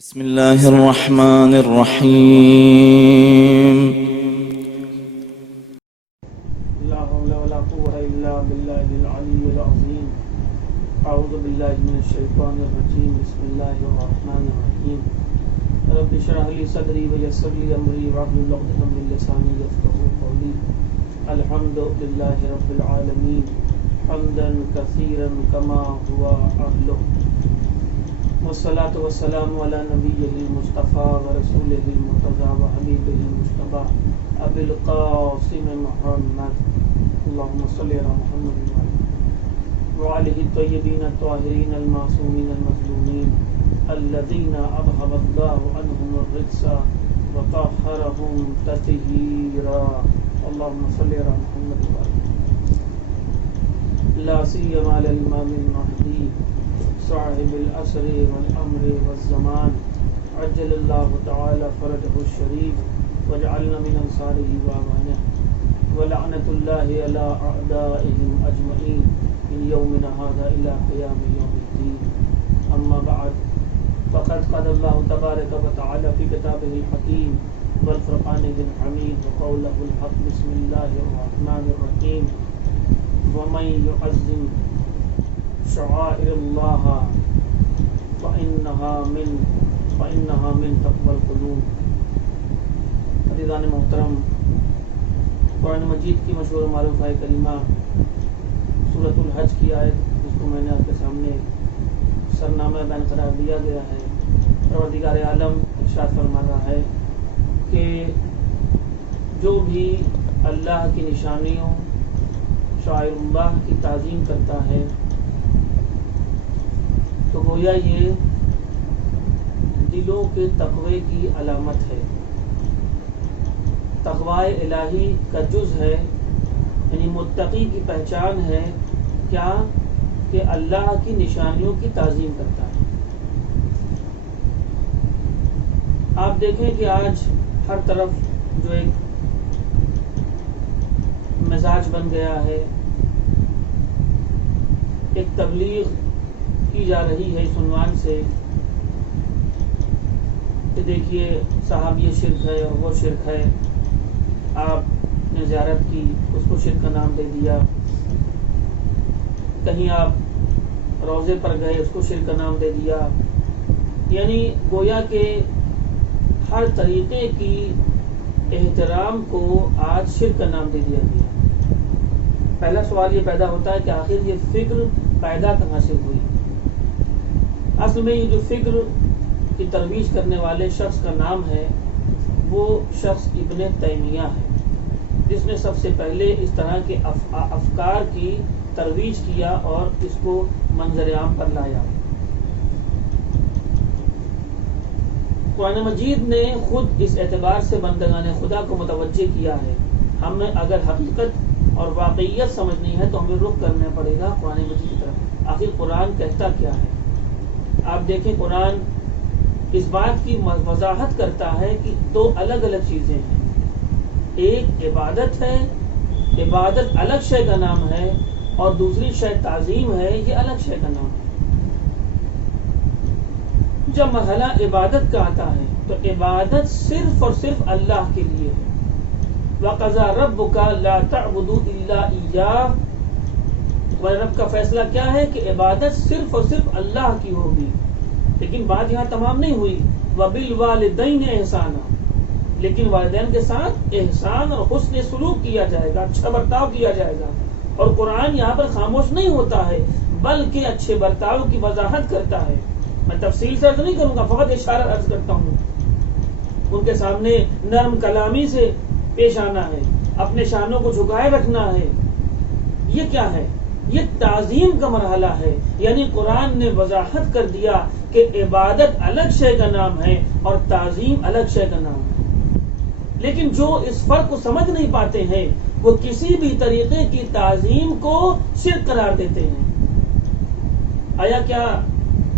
بسم الله الرحمن الرحيم. لا حول ولا قوة إلا بالله العلي العظيم. أعوذ بالله من الشيطان الرجيم. بسم الله الرحمن الرحيم. رب اشرح لي صدري ويسر لي أمري واحلل عقدة من لساني يفقهوا قولي. الحمد لله رب العالمين حمدا كثيرا كما هو أهله، والصلاة والسلام على نبيه المصطفى ورسوله المرتضى وحبيبه المجتبى أبي القاسم محمد. اللهم صل على محمد وعلى الطيبين الطاهرين المعصومين المظلومين الذين أذهب الله عنهم الرجس وطهرهم تطهيرا. اللهم صل على محمد لا سيما على الإمام المهدي صاحب العصر والأمر والزمان عجل الله تعالى فرجه الشريف واجعلنا من أنصاره وأعوانه، ولعنة الله على أعدائهم أجمعين من يومنا هذا إلى قيام يوم الدين. أما بعد، فقد قال الله تبارك وتعالى في كتابه الحكيم والفرقانه الحميد وقوله الحق. بسم الله الرحمن الرحيم. ومن يعظم شعائر اللہ فإنها من تقوى القلوب. عزیزان محترم، قرآن مجید کی مشہور و معروف آیت کریمہ سورۃ الحج کی آیت، جس کو میں نے آپ کے سامنے سرنامہ بیان قرار دیا گیا ہے، پروردگار عالم ارشاد فرما رہا ہے کہ جو بھی اللہ کی نشانیوں شعائر اللہ کی تعظیم کرتا ہے تو گویا یہ دلوں کے تقوی کی علامت ہے، تقوی الہی کا جز ہے، یعنی متقی کی پہچان ہے کیا کہ اللہ کی نشانیوں کی تعظیم کرتا ہے۔ آپ دیکھیں کہ آج ہر طرف جو ایک مزاج بن گیا ہے، ایک تبلیغ کی جا رہی ہے اس عنوان سے کہ دیکھیے صاحب یہ شرک ہے اور وہ شرک ہے، آپ نے زیارت کی اس کو شرک کا نام دے دیا، کہیں آپ روضے پر گئے اس کو شرک کا نام دے دیا، یعنی گویا کہ ہر طریقے کی احترام کو آج شرک کا نام دے دیا گیا۔ پہلا سوال یہ پیدا ہوتا ہے کہ آخر یہ فکر پیدا کہاں سے ہوئی؟ اصل میں یہ جو فکر کی ترویج کرنے والے شخص کا نام ہے وہ شخص ابن تیمیہ ہے، جس نے سب سے پہلے اس طرح کے افکار کی ترویج کیا اور اس کو منظر عام پر لایا۔ قرآن مجید نے خود اس اعتبار سے بندگان خدا کو متوجہ کیا ہے، ہمیں اگر حقیقت اور واقعیت سمجھنی ہے تو ہمیں رخ کرنا پڑے گا قرآن مجید کی طرف۔ آخر قرآن کہتا کیا ہے؟ آپ دیکھیں قرآن اس بات کی وضاحت کرتا ہے کہ دو الگ الگ چیزیں ہیں، ایک عبادت ہے، عبادت الگ شے کا نام ہے، اور دوسری شے تعظیم ہے، یہ الگ شے کا نام ہے۔ جب مرحلہ عبادت کا آتا ہے تو عبادت صرف اور صرف اللہ کے لیے ہے۔ وَقَضَىٰ رَبُّكَ لَا تَعْبُدُوا إِلَّا إِيَّاهُ، تمہارے رب کا فیصلہ کیا ہے کہ عبادت صرف اور صرف اللہ کی ہوگی۔ لیکن بات یہاں تمام نہیں ہوئی، وَبِالْوَالِدَيْنِ إِحْسَانًا، لیکن والدین کے ساتھ احسان اور حسن سلوک کیا جائے گا، اچھا برتاؤ کیا جائے گا۔ اور قرآن یہاں پر خاموش نہیں ہوتا ہے بلکہ اچھے برتاؤ کی وضاحت کرتا ہے۔ میں تفصیل سے عرض نہیں کروں گا، فقط اشارہ عرض کرتا ہوں۔ ان کے سامنے نرم کلامی سے پیش آنا ہے، اپنے شانوں کو جھکائے رکھنا ہے۔ یہ کیا ہے؟ یہ تعظیم کا مرحلہ ہے، یعنی قرآن نے وضاحت کر دیا کہ عبادت الگ شے کا نام ہے اور تعظیم الگ شے کا نام ہے۔ لیکن جو اس فرق کو سمجھ نہیں پاتے ہیں وہ کسی بھی طریقے کی تعظیم کو شرک قرار دیتے ہیں۔ آیا کیا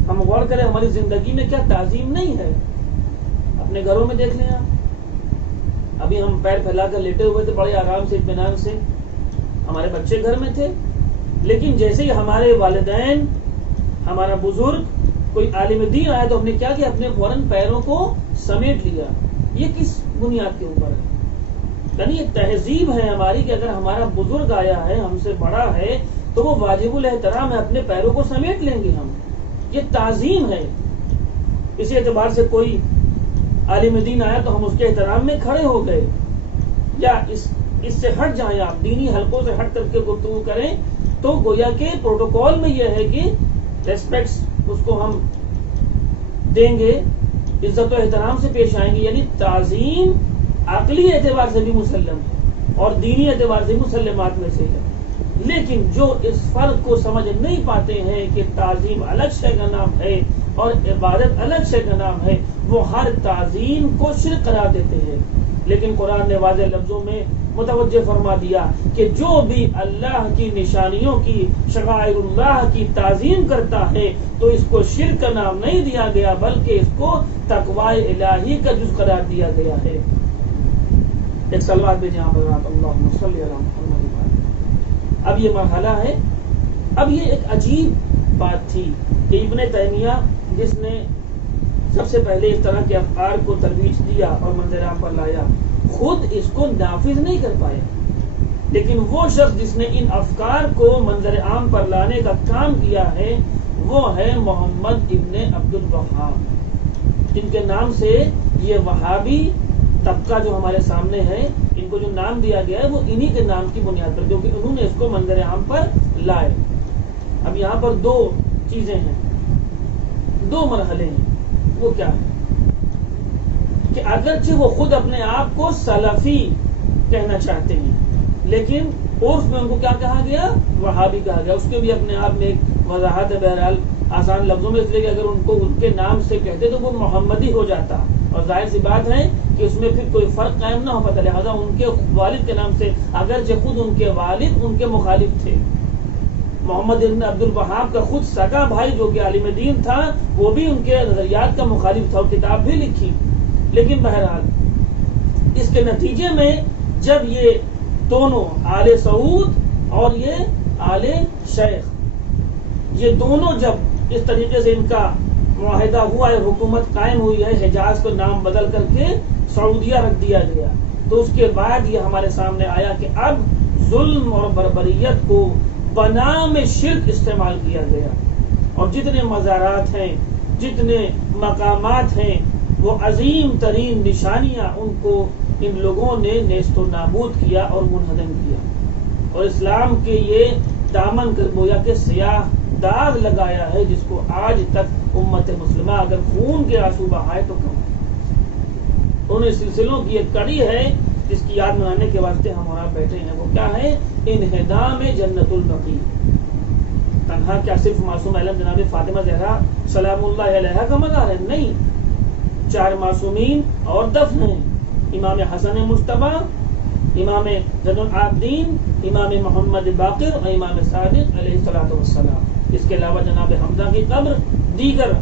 ہم غور کریں ہماری زندگی میں کیا تعظیم نہیں ہے؟ اپنے گھروں میں دیکھ لیں آپ، ابھی ہم پیر پھیلا کر لیٹے ہوئے تھے بڑے آرام سے اطمینان سے، ہمارے بچے گھر میں تھے، لیکن جیسے ہی ہمارے والدین، ہمارا بزرگ کوئی عالم دین آیا تو ہم نے کیا کیا؟ اپنے فوراً پیروں کو سمیٹ لیا. یہ کس بنیاد کے اوپر ہے؟ یعنی یہ تہذیب ہے ہماری کہ اگر ہمارا بزرگ آیا ہے، ہم سے بڑا ہے، تو وہ واجب الاحترام ہے، اپنے پیروں کو سمیٹ لیں گے ہم. یہ تعظیم ہے. اسی اعتبار سے کوئی عالم دین آیا تو ہم اس کے احترام میں کھڑے ہو گئے. یا اس سے ہٹ جائیں، آپ دینی حلقوں سے ہٹ کر کے گفتگو کریں تو گویا کہ پروٹوکول میں یہ ہے کہ ریسپیکٹس اس کو ہم دیں گے، عزت و احترام سے پیش آئیں گے. یعنی تعظیم عقلی اعتبار سے بھی مسلم ہے اور دینی اعتبار سے مسلمات میں سے ہے. لیکن جو اس فرق کو سمجھ نہیں پاتے ہیں کہ تعظیم الگ شے کا نام ہے اور عبادت الگ شے کا نام ہے، وہ ہر تعظیم کو شرک قرار دیتے ہیں. لیکن قرآن نے واضح لفظوں میں متوجہ فرما دیا کہ جو بھی اللہ کی نشانیوں کی، شعائر اللہ کی تعظیم کرتا ہے تو اس کو شرک کا نام نہیں دیا گیا، بلکہ اس کو تقوی الہی کا جز قرار دیا گیا ہے. ایک صلوات بھی جہاں پر اللہم صلی علی محمد. اب یہ مرحلہ ہے. اب یہ ایک عجیب بات تھی کہ ابن تیمیہ جس نے سب سے پہلے اس طرح کے افکار کو ترویج دیا اور منظر عام پر لایا، خود اس کو نافذ نہیں کر پایا. لیکن وہ شخص جس نے ان افکار کو منظر عام پر لانے کا کام کیا ہے وہ ہے محمد ابن عبد الوہاب، جن کے نام سے یہ وہابی طبقہ جو ہمارے سامنے ہے، ان کو جو نام دیا گیا ہے وہ انہی کے نام کی بنیاد پر، کیونکہ انہوں نے اس کو منظر عام پر لائے. اب یہاں پر دو چیزیں ہیں، دو مرحلے ہیں. وہ کیا ہے کہ اگرچہ وہ خود اپنے آپ کو سلفی کہنا چاہتے ہیں، لیکن عرف میں ان کو کیا کہا گیا؟ وہابی کہا گیا. اس کے بھی اپنے آپ میں ایک وضاحت ہے، بہرحال آسان لفظوں میں، اس لیے کہ اگر ان کو ان کے نام سے کہتے تو وہ محمدی ہو جاتا، اور ظاہر سی بات ہے کہ اس میں پھر کوئی فرق قائم نہ ہو پاتا. لہٰذا ان کے والد کے نام سے، اگرچہ خود ان کے والد ان کے مخالف تھے. محمد ابن عبد الوہاب کا خود سگا بھائی جو کہ عالم دین تھا وہ بھی ان کے نظریات کا مخالف تھا اور کتاب بھی لکھی. لیکن بہرحال اس کے نتیجے میں جب یہ دونوں آل سعود اور یہ آل شیخ، یہ دونوں جب اس طریقے سے ان کا معاہدہ ہوا ہے، حکومت قائم ہوئی ہے، حجاز کو نام بدل کر کے سعودیہ رکھ دیا گیا، تو اس کے بعد یہ ہمارے سامنے آیا کہ اب ظلم اور بربریت کو بنام شرک استعمال کیا گیا، اور جتنے مزارات ہیں، جتنے مقامات ہیں، وہ عظیم ترین نشانیاں ان کو ان لوگوں نے نیست و نابود کیا اور منہدم کیا، اور اسلام کے یہ دامن کر گویا کہ سیاہ داغ لگایا ہے، جس کو آج تک امت مسلمہ اگر خون کے آنسو بہائے تو کم. ان سلسلوں کی ایک کڑی ہے جس کی یاد منانے کے واسطے ہم اور آپ بیٹھے ہیں. وہ کیا ہے؟ انہدام جنت البقیع. تنہا کیا صرف معصوم علم جناب فاطمہ زہرا سلام اللہ علیہا کا مزار ہے؟ نہیں، 4 معصومین اور دفن ہیں، امام حسن مجتبی، امام زین العابدین، امام محمد باقر اور امام صادق علیہ الصلوۃ والسلام. اس کے علاوہ جناب حمزہ کی قبر، دیگر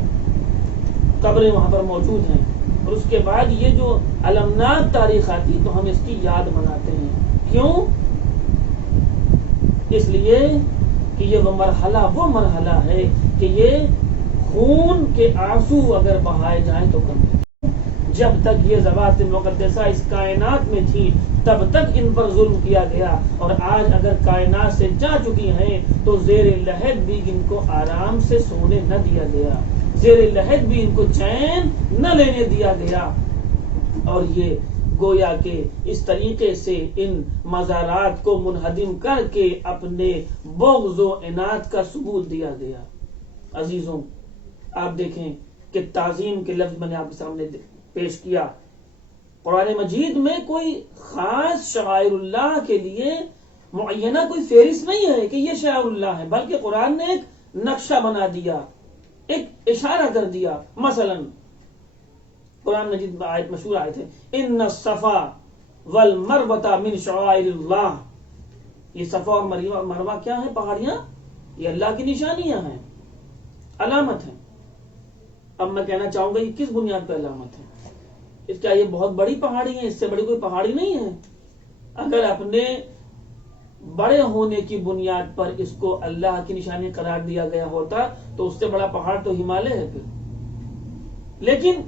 قبریں وہاں پر موجود ہیں. اور اس کے بعد یہ جو المناک تاریخ آتی تو ہم اس کی یاد مناتے ہیں. کیوں؟ اس لیے کہ یہ وہ مرحلہ ہے کہ یہ خون کے آنسو اگر بہائے جائیں تو کم. جب تک یہ ذوات مقدسہ اس کائنات میں تھی تب تک ان پر ظلم کیا گیا، اور آج اگر کائنات سے جا چکی ہیں تو زیر لحد بھی ان کو آرام سے سونے نہ دیا گیا، زیر لحد بھی ان کو چین نہ لینے دیا گیا. اور یہ گویا کہ اس طریقے سے ان مزارات کو منہدم کر کے اپنے بغض و عناد کا ثبوت دیا گیا. عزیزوں، آپ دیکھیں کہ تعظیم کے لفظ میں نے آپ کے سامنے پیش کیا. قرآن مجید میں کوئی خاص شعائر اللہ کے لیے معینہ کوئی فہرست نہیں ہے کہ یہ شعائر اللہ ہے، بلکہ قرآن نے ایک نقشہ بنا دیا، ایک اشارہ کر دیا. مثلا قرآن مجید میں آیت مشہور آیت ہے، ان الصفا والمروہ من شعائر اللہ. یہ صفا اور مروہ کیا ہیں؟ پہاڑیاں. یہ اللہ کی نشانیاں ہیں، علامت ہیں. اب میں کہنا چاہوں گا یہ کس بنیاد پر علامت ہے؟ اس کا یہ بہت بڑی پہاڑی ہے، اس سے بڑی کوئی پہاڑی نہیں ہے. اگر اپنے بڑے ہونے کی بنیاد پر اس کو اللہ کی نشانی قرار دیا گیا ہوتا تو اس سے بڑا پہاڑ تو ہمالیہ ہے. پھر لیکن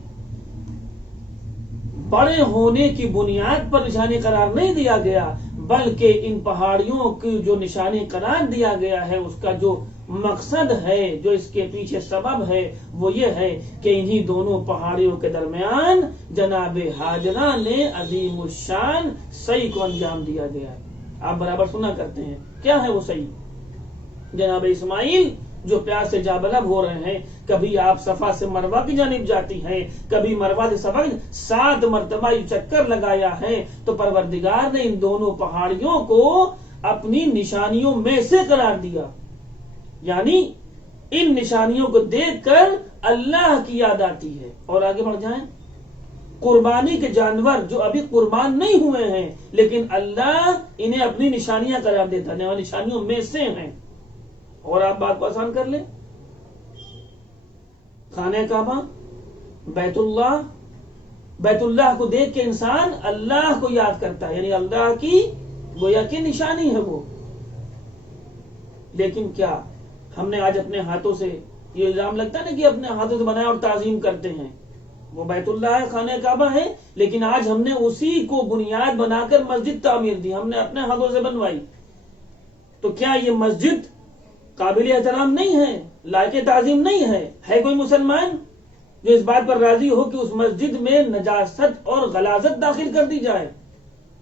بڑے ہونے کی بنیاد پر نشانی قرار نہیں دیا گیا، بلکہ ان پہاڑیوں کی جو نشانی قرار دیا گیا ہے اس کا جو مقصد ہے، جو اس کے پیچھے سبب ہے، وہ یہ ہے کہ انہی دونوں پہاڑیوں کے درمیان جناب ہاجرہ نے عظیم الشان سعی کو انجام دیا گیا ہے۔ آپ برابر سنا کرتے ہیں، کیا ہے وہ سعی؟ جناب اسماعیل جو پیاس سے جابلب ہو رہے ہیں، کبھی آپ صفا سے مروہ کی جانب جاتی ہیں، کبھی مروہ سے صفا، 7 مرتبہ یہ چکر لگایا ہے، تو پروردگار نے ان دونوں پہاڑیوں کو اپنی نشانیوں میں سے قرار دیا، یعنی ان نشانیوں کو دیکھ کر اللہ کی یاد آتی ہے۔ اور آگے بڑھ جائیں، قربانی کے جانور جو ابھی قربان نہیں ہوئے ہیں لیکن اللہ انہیں اپنی نشانیاں قرار دیتا ہے، نشانیوں میں سے ہیں۔ اور آپ بات کو آسان کر لیں، خانہ کعبہ، بیت اللہ کو دیکھ کے انسان اللہ کو یاد کرتا ہے، یعنی اللہ کی گویا کی نشانی ہے وہ۔ لیکن کیا ہم نے آج اپنے ہاتھوں سے، یہ الزام لگتا ہے نا کہ اپنے ہاتھوں سے بنایا اور تعظیم کرتے ہیں، وہ بیت اللہ ہے، خانہ کعبہ ہے، لیکن آج ہم نے اسی کو بنیاد بنا کر مسجد تعمیر دی، ہم نے اپنے ہاتھوں سے بنوائی، تو کیا یہ مسجد قابل احترام نہیں ہے، لائق تعظیم نہیں ہے؟ ہے کوئی مسلمان جو اس بات پر راضی ہو کہ اس مسجد میں نجاست اور غلاظت داخل کر دی جائے؟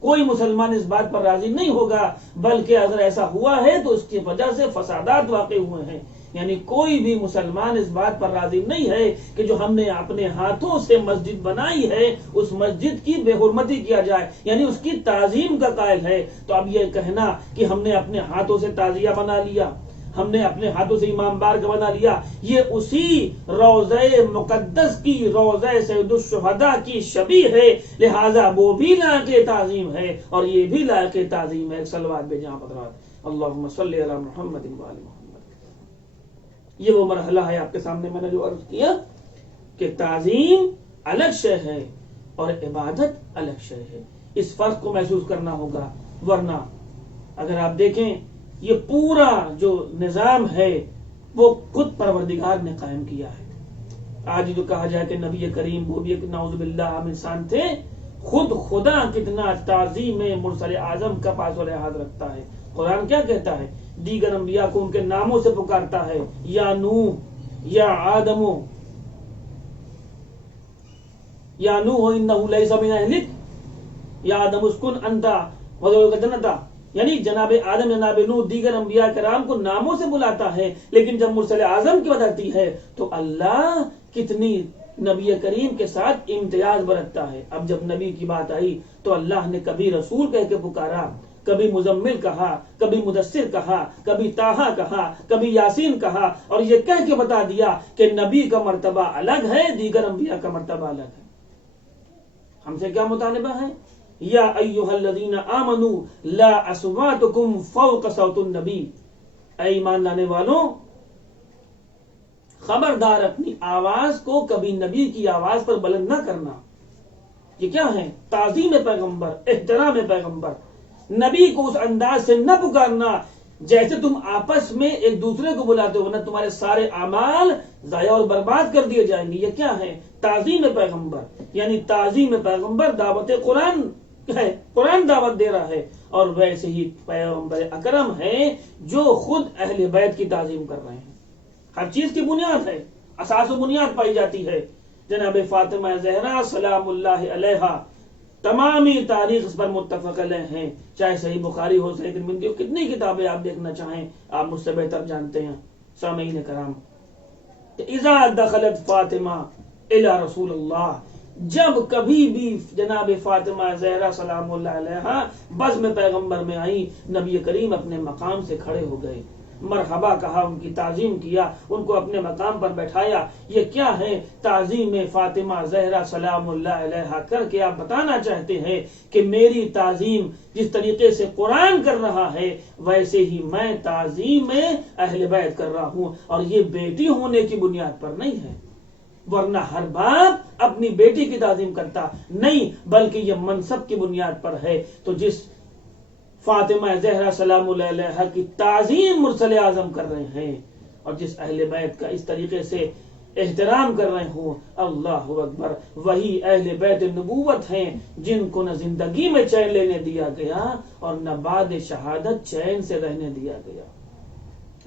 کوئی مسلمان اس بات پر راضی نہیں ہوگا، بلکہ اگر ایسا ہوا ہے تو اس کی وجہ سے فسادات واقع ہوئے ہیں۔ یعنی کوئی بھی مسلمان اس بات پر راضی نہیں ہے کہ جو ہم نے اپنے ہاتھوں سے مسجد بنائی ہے اس مسجد کی بے حرمتی کیا جائے، یعنی اس کی تعظیم کا قائل ہے۔ تو اب یہ کہنا کہ ہم نے اپنے ہاتھوں سے تعزیہ بنا لیا، ہم نے اپنے ہاتھوں سے امام بار کا بنا لیا، یہ اسی روضہ مقدس کی، روضہ سید الشہداء کی شبیہ ہے، لہذا وہ بھی لائق تعظیم ہے اور یہ بھی لائق تعظیم ہے۔ صلوات بے جہاں حضرات، اللہم صلی علی محمد و آل محمد۔ یہ وہ مرحلہ ہے آپ کے سامنے میں نے جو عرض کیا کہ تعظیم الگ شے ہے اور عبادت الگ شے ہے، اس فرق کو محسوس کرنا ہوگا، ورنہ اگر آپ دیکھیں یہ پورا جو نظام ہے وہ خود پروردگار نے قائم کیا ہے۔ آج جو کہا جائے کہ نبی کریم وہ بھی نعوذ باللہ ہم انسان تھے، خود خدا کتنا تعظیم مرسل اعظم کا پاس و لحاظ رکھتا ہے۔ قرآن کیا کہتا ہے؟ دیگر انبیاء کو ان کے ناموں سے پکارتا ہے، یا نوح، یا آدم، یا نوح انہ لیس من اہلک، یا آدم اسکن انت وزوجک الجنۃ، یعنی جناب آدم، جناب نوح، دیگر انبیاء کرام کو ناموں سے بلاتا ہے، لیکن جب مرسل اعظم کی بات آتی ہے تو اللہ کتنی نبی کریم کے ساتھ امتیاز برتتا ہے۔ اب جب نبی کی بات آئی تو اللہ نے کبھی رسول کہہ کے پکارا، کبھی مزمل کہا، کبھی مدثر کہا، کبھی طٰہٰ کہا، کبھی یاسین کہا، اور یہ کہہ کے بتا دیا کہ نبی کا مرتبہ الگ ہے، دیگر انبیاء کا مرتبہ الگ ہے۔ ہم سے کیا مطالبہ ہے؟ یا ایھا الذین آمنوا لا اصواتکم فوق صوت النبی، اے ایمان لانے والوں خبردار اپنی آواز کو کبھی نبی کی آواز پر بلند نہ کرنا۔ یہ کیا ہے؟ تعظیم پیغمبر، احترام پیغمبر۔ نبی کو اس انداز سے نہ پکارنا جیسے تم آپس میں ایک دوسرے کو بلاتے ہو، ورنہ تمہارے سارے اعمال ضائع اور برباد کر دیے جائیں گے۔ یہ کیا ہے؟ تعظیم پیغمبر، یعنی تعظیم پیغمبر دعوت قرآن ہے، قرآن دعوت دے رہا ہے، اور ویسے ہی پیغمبر اکرم ہے جو خود اہل بیت کی تعظیم کر رہے ہیں۔ ہر چیز کی بنیاد ہے، اساس و بنیاد پائی جاتی ہے۔ جناب فاطمہ زہرا سلام اللہ علیہا، تمامی تاریخ اس پر متفق علیہ ہیں، چاہے صحیح بخاری ہو، صحیح ترمذی ہو، کتنی کتابیں آپ دیکھنا چاہیں آپ مجھ سے بہتر جانتے ہیں سامعین کرام۔ اذا دخلت فاطمہ الی رسول اللہ، جب کبھی بھی جناب فاطمہ زہرا سلام اللہ علیہا بزم پیغمبر میں آئی، نبی کریم اپنے مقام سے کھڑے ہو گئے، مرحبا کہا، ان کی تعظیم کیا، ان کو اپنے مقام پر بیٹھایا۔ یہ کیا ہے؟ تعظیم فاطمہ زہرا سلام اللہ علیہا کر کے آپ بتانا چاہتے ہیں کہ میری تعظیم جس طریقے سے قرآن کر رہا ہے ویسے ہی میں تعظیم اہل بیت کر رہا ہوں، اور یہ بیٹی ہونے کی بنیاد پر نہیں ہے، ورنہ ہر باپ اپنی بیٹی کی تعظیم کرتا نہیں، بلکہ یہ منصب کی بنیاد پر ہے۔ تو جس فاطمہ زہرا سلام اللہ علیہا کی تعظیم مرسل اعظم کر رہے ہیں، اور جس اہل بیت کا اس طریقے سے احترام کر رہے ہوں. اللہ اکبر. وہی اہل بیت نبوت ہیں جن کو نہ زندگی میں چین لینے دیا گیا اور نہ بعد شہادت چین سے رہنے دیا گیا.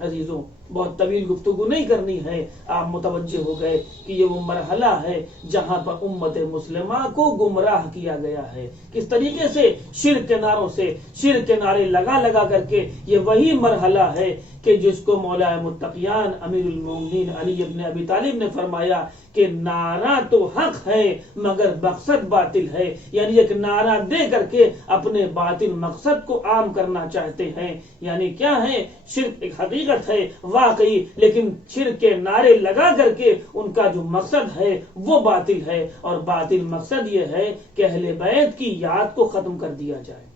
عزیزوں بہت طویل گفتگو نہیں کرنی ہے، آپ متوجہ ہو گئے کہ یہ وہ مرحلہ ہے جہاں پر امت مسلمہ کو گمراہ کیا گیا ہے. کس طریقے سے؟ شرک کے نعروں سے، شرک کے نعرے لگا لگا کر کے. یہ وہی مرحلہ ہے کہ جس کو مولا متقیان امیر المومنین علی ابن ابی طالب نے فرمایا کہ نعرہ تو حق ہے مگر مقصد باطل ہے. یعنی ایک نعرہ دے کر کے اپنے باطل مقصد کو عام کرنا چاہتے ہیں. یعنی کیا ہے؟ شرک ایک حقیقت ہے واقعی، لیکن شرک کے نعرے لگا کر کے ان کا جو مقصد ہے وہ باطل ہے. اور باطل مقصد یہ ہے کہ اہل بیت کی یاد کو ختم کر دیا جائے،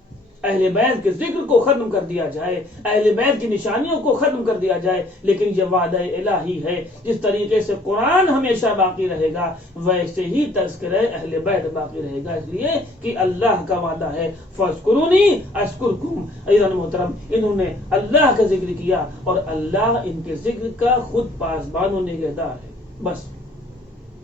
اہل بیت کے ذکر کو ختم کر دیا جائے، اہل بیت کی نشانیوں کو ختم کر دیا جائے. لیکن یہ وعدہ الہی ہے. جس طریقے سے قرآن ہمیشہ باقی رہے گا ویسے ہی تذکرہ اہل بیت باقی رہے گا، اس لیے کہ اللہ کا وعدہ ہے فاذکرونی اذکرکم. ایذا محترم انہوں نے اللہ کا ذکر کیا اور اللہ ان کے ذکر کا خود پاسبان و نگہدار ہے. بس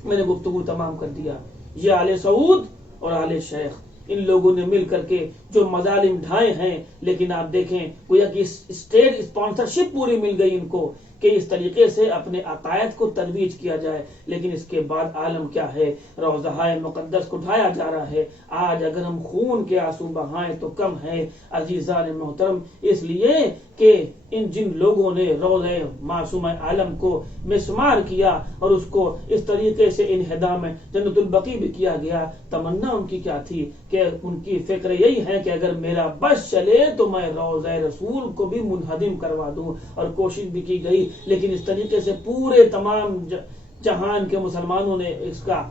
میں نے گفتگو تمام کر دیا. یہ آل سعود اور آل شیخ ان لوگوں نے مل کر کے جو مظالم ڈھائے ہیں، لیکن آپ دیکھیں گویا کہ اسٹیٹ اسپانسرشپ پوری مل گئی ان کو کہ اس طریقے سے اپنے عقائد کو ترویج کیا جائے. لیکن اس کے بعد عالم کیا ہے؟ روضہ مقدس کو ڈھایا جا رہا ہے. آج اگر ہم خون کے آنسو بہائیں تو کم ہے عزیزان محترم، اس لیے کہ جن لوگوں نے روضہ معصوم عالم کو مسمار کیا اور اس کو اس طریقے سے انہدام جنت البقیع بھی کیا گیا، تمنا ان کی کیا تھی کہ ان کی فکر یہی ہے کہ اگر میرا بس چلے تو میں روضہ رسول کو بھی منہدم کروا دوں. اور کوشش بھی کی گئی، لیکن اس طریقے سے پورے تمام جہان کے مسلمانوں نے اس کا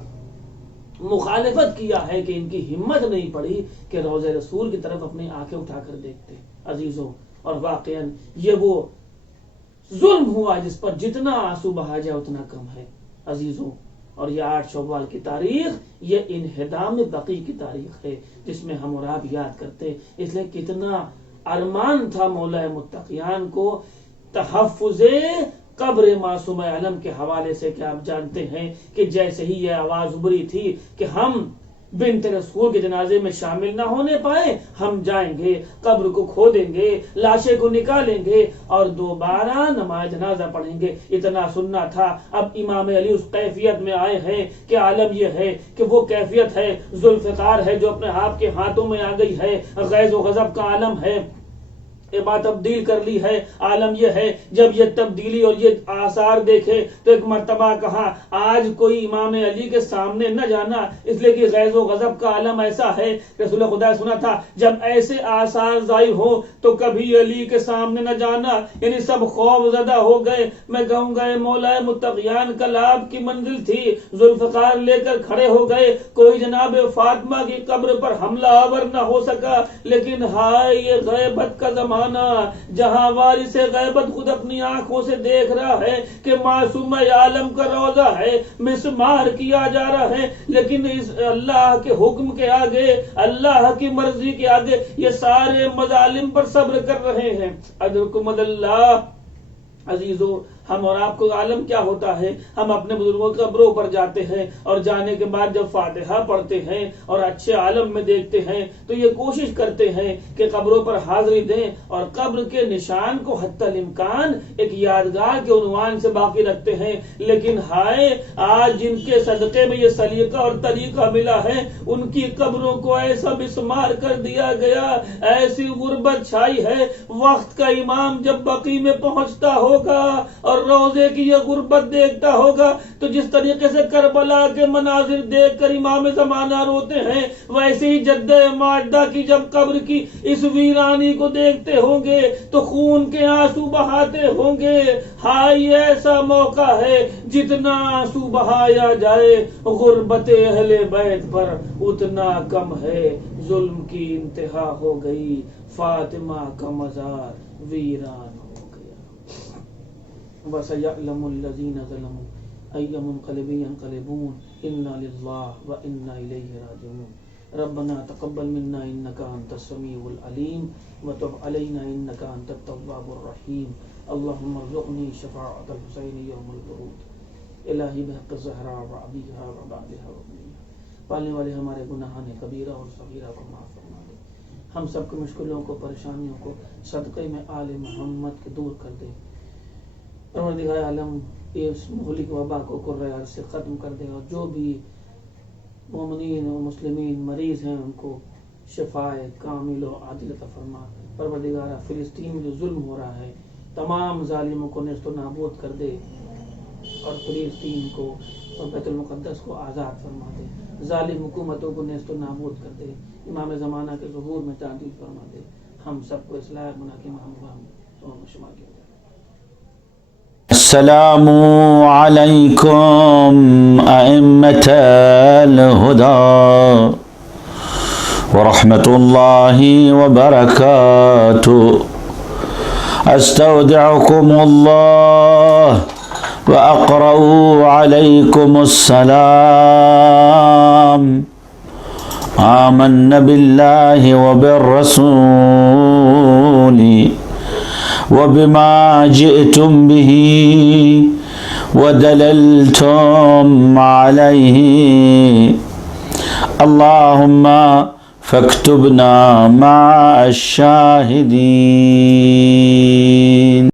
مخالفت کیا ہے کہ ان کی ہمت نہیں پڑی کہ روضہ رسول کی طرف اپنی آنکھیں اٹھا کر دیکھتے. عزیزوں اور واقعاً یہ وہ ظلم ہوا جس پر جتنا آنسو بہا جائے اتنا کم ہے. عزیزوں اور یہ 8 شوال کی تاریخ یہ انہدام بقیع کی تاریخ ہے جس میں ہم اور آپ یاد کرتے. اس لیے کتنا ارمان تھا مولا متقیان کو تحفظ قبر معصوم علم کے حوالے سے کہ آپ جانتے ہیں کہ جیسے ہی یہ آواز ابھری تھی کہ ہم بنت رسول کے جنازے میں شامل نہ ہونے پائے، ہم جائیں گے قبر کو کھودیں گے، لاشیں کو نکالیں گے اور دوبارہ نماز جنازہ پڑھیں گے. اتنا سننا تھا. اب امام علی اس کیفیت میں آئے ہیں کہ عالم یہ ہے کہ وہ کیفیت ہے ذوالفقار ہے جو اپنے آپ کے ہاتھوں میں آ گئی ہے، غیظ و غضب کا عالم ہے. یہ بات تبدیل کر لی ہے. عالم یہ ہے جب یہ تبدیلی اور یہ آثار دیکھے تو ایک مرتبہ کہا آج کوئی امام علی کے سامنے نہ جانا، اس لیے کہ غیظ و غضب کا عالم ایسا ہے. رسول خدا سنا تھا جب ایسے آثار ظاہر ہو تو کبھی علی کے سامنے نہ جانا. یعنی سب خوف زدہ ہو گئے. میں کہوں گا مولا متقیان کل آپ کی منزل تھی، ذوالفقار لے کر کھڑے ہو گئے. کوئی جناب فاطمہ کی قبر پر حملہ آور نہ ہو سکا. لیکن ہائے یہ غیبت کا زمانہ جہاں وارث غیبت خود اپنی آنکھوں سے دیکھ رہا ہے کہ معصوم عالم کا روضہ ہے مسمار کیا جا رہا ہے، لیکن اس اللہ کے حکم کے آگے، اللہ کی مرضی کے آگے یہ سارے مظالم پر صبر کر رہے ہیں. ادرکم اللہ. عزیزو ہم اور آپ کو عالم کیا ہوتا ہے؟ ہم اپنے بزرگوں کے قبروں پر جاتے ہیں اور جانے کے بعد جب فاتحہ پڑھتے ہیں اور اچھے عالم میں دیکھتے ہیں تو یہ کوشش کرتے ہیں کہ قبروں پر حاضری دیں اور قبر کے نشان کو حتی الامکان ایک یادگار کے عنوان سے باقی رکھتے ہیں. لیکن ہائے آج جن کے صدقے میں یہ سلیقہ اور طریقہ ملا ہے ان کی قبروں کو ایسا بسمار کر دیا گیا، ایسی غربت چھائی ہے. وقت کا امام جب بقیع میں پہنچتا ہوگا اور روزے کی یہ غربت دیکھتا ہوگا تو جس طریقے سے کربلا کے مناظر دیکھ کر امام زمانہ روتے ہیں، ویسے ہی جدہ ماجدہ کی جب قبر کی اس ویرانی کو دیکھتے ہوں گے تو خون کے آنسو بہاتے ہوں گے. ہائی ایسا موقع ہے جتنا آنسو بہایا جائے غربت اہل بیت پر اتنا کم ہے. ظلم کی انتہا ہو گئی، فاطمہ کا مزار ویران ہو گیا. وَسَيَعْلَمُ الَّذِينَ ظَلَمُوا أَيَّ مُنقَلِبٍ يَنقَلِبُونَ إِنَّا لِلَّهِ وَإِنَّا إِلَيْهِ رَاجِعُونَ. ربنا تقبل منا إنك أنت السميع العليم وتب علينا إنك أنت التواب الرحيم. اللهم ارزقني شفاعة الحسين يوم الورود. الہی بحق زہرا و ابیہا و بعدہا و ابنیہا، پالنے والے ہمارے گناہان کبیرہ اور صغیرہ کو معاف فرما دے، ہم سب کی مشکلوں کو پریشانیوں کو صدقے میں آل محمد کے دور کر دے۔ پروردگار عالم اس مہلک وبا کو قرۂ عرض سے ختم کر دے، اور جو بھی مومنین و مسلمین مریض ہیں ان کو شفائے کامل و عاجل عطا فرما۔ پروردگار فلسطین میں جو ظلم ہو رہا ہے تمام ظالموں کو نیست و نابود کر دے، اور فلسطین کو اور بیت المقدس کو آزاد فرما دے، ظالم حکومتوں کو نیست و نابود کر دے، امام زمانہ کے ظہور میں تعدیل فرما دے، ہم سب کو اصلاح بنا کے محمد شمار کیا جائے۔ السلام علیکم ائمة الہدی ورحمۃ اللہ وبرکاتہ۔ استودعکم اللہ واقرأ علیکم السلام۔ آمنا باللہ وبالرسول وبما جئتم به ودللتم عليه، اللهم فاكتبنا مع الشاهدين۔